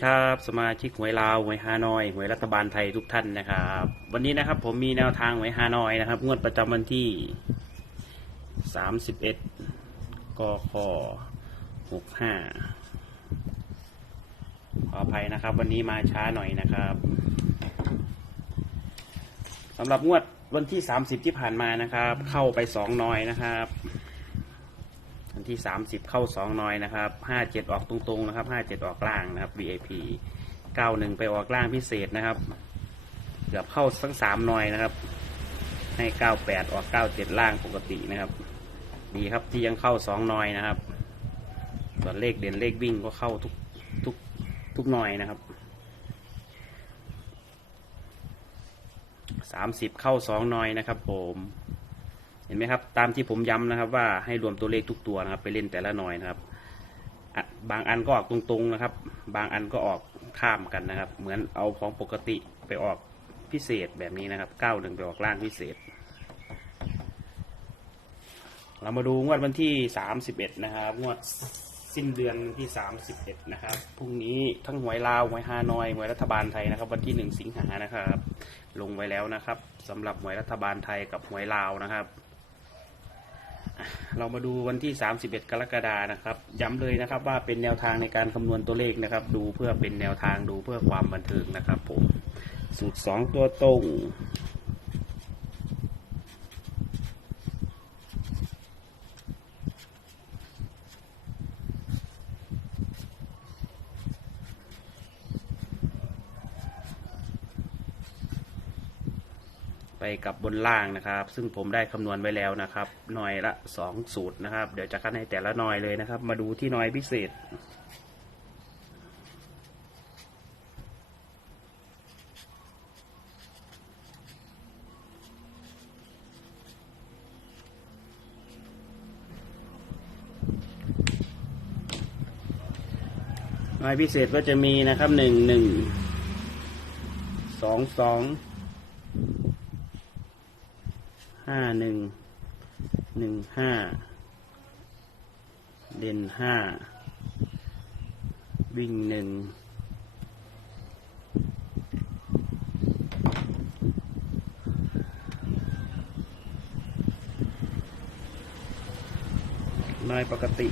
วัสดีครับ สมาชิกหวยลาวหวยฮานอยหวยรัฐบาลไทยทุกท่านนะครับ วันนี้นะครับผมมีแนวทางหวยฮานอยนะครับ งวดประจำวันที่ 31กค65ขออภัยนะครับ วันนี้มาช้าหน่อยนะครับสำหรับงวดวันที่ 30 ที่ผ่านมานะครับ เข้าไปสองนอยนะครับ วันที่ 30 เข้า 2 น้อยนะครับ 57 ออกตรงๆนะครับ 57 ออกล่างนะครับ VIP 91 ไปออกล่างพิเศษนะครับ เกือบเข้าทั้ง3น้อยนะครับ ให้ 98 ออก 97 ล่างปกตินะครับ ดีครับที่ยังเข้า 2 น้อยนะครับ ส่วนเลขเด่นเลขวิ่งก็เข้าทุกทุกทุกน้อยนะครับ30 เข้า 2 น้อยนะครับผม ห็นไหมครับตามที่ผมย้ำนะครับ ว่าให้รวมตัวเลขทุกตัวนะครับ ไปเล่นแต่ละหน่อยนะครับบางอันก็ออกตรงๆนะครับ บางอันก็ออกข้ามกันนะครับ เหมือนเอาของปกติไปออกพิเศษแบบนี้นะครับเก้าหนึ่งไปออกล่างพิเศษ เรามาดูงวดวันที่สามสิบเอ็ดนะครับ งวดสิ้นเดือนวันที่สามสิบเอ็ดนะครับพรุ่งนี้ทั้งหวยลาวหวยฮานอยหวยรัฐบาลไทยนะครับ วันที่หนึ่งสิงหานะครับ ลงไว้แล้วนะครับสำหรับหวยรัฐบาลไทยกับหวยลาวนะครับ เรามาดูวันที่ 31 กรกฎานะครับ ย้ำเลยนะครับว่าเป็นแนวทางในการคำนวณตัวเลขนะครับ ดูเพื่อเป็นแนวทางดูเพื่อความบันเทิงนะครับผม สูตร 2 ตัวตรง ไปกับบนล่างนะครับ ซึ่งผมได้คำนวณไว้แล้วนะครับหน่อยละสองสูตรนะครับ เดี๋ยวจะคัดให้แต่ละหน่อยเลยนะครับ มาดูที่หน่อยพิเศษ หน่วยพิเศษก็จะมีนะครับหนึ่งหนึ่งสองสอง ห้าหนึ่งหนึ่งห้าเด่นห้าวิ่งหนึ่งนายปกติ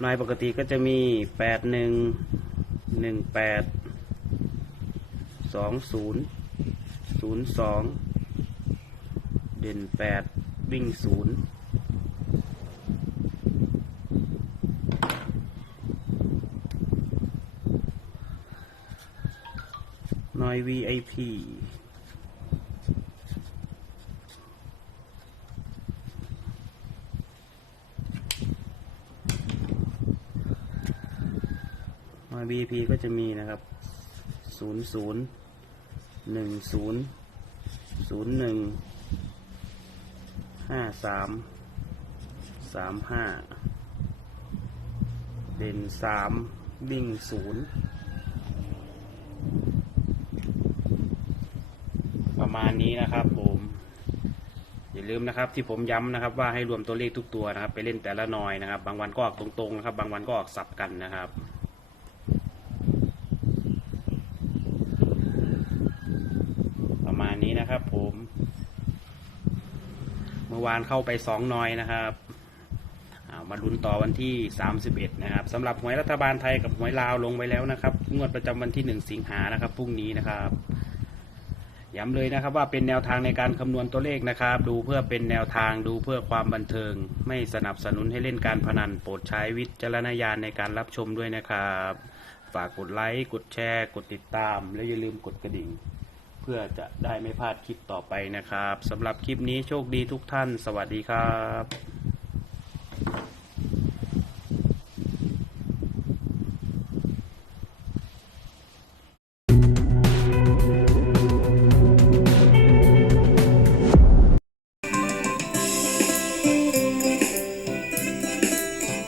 นายปกติก็จะมีแปดหนึ่งหนึ่งแปดสองศูนย์ศูนย์สองเด่นแปดวิ่งศูนย์นอย VIP มา BP ก็จะมีนะครับศูนย์ศูนย์หนึ่งศูนย์ศูนย์หนึ่งห้าสามสามห้าเด่นสามวิ่งศูนย์ประมาณนี้นะครับผมอย่าลืมนะครับที่ผมย้ำนะครับว่าให้รวมตัวเลขทุกตัวนะครับ ไปเล่นแต่ละหน่อยนะครับ บางวันก็ออกตรงๆนะครับ บางวันก็ออกสับกันนะครับ ประมาณ นะครับ ผม เมื่อวานเข้าไปสองนอยนะครับามาลุ้นต่อวันที่ 31 นะครับสำหรับหวยรัฐบาลไทยกับหวยลาวลงไปแล้วนะครับงวดประจำวันที่ 1 สิงหานะครับพรุ่งนี้นะครับย้ำเลยนะครับว่าเป็นแนวทางในการคำนวณตัวเลขนะครับ ดูเพื่อเป็นแนวทางดูเพื่อความบันเทิง ไม่สนับสนุนให้เล่นการพนันโปรดใช้วิจารณญาณในการรับชมด้วยนะครับ ฝากกดไลค์กดแชร์ กดติดตาม และอย่าลืมกดกระดิ่ง เพื่อจะได้ไม่พลาดคลิปต่อไปนะครับสำหรับคลิปนี้โชคดีทุกท่าน สวัสดีครับ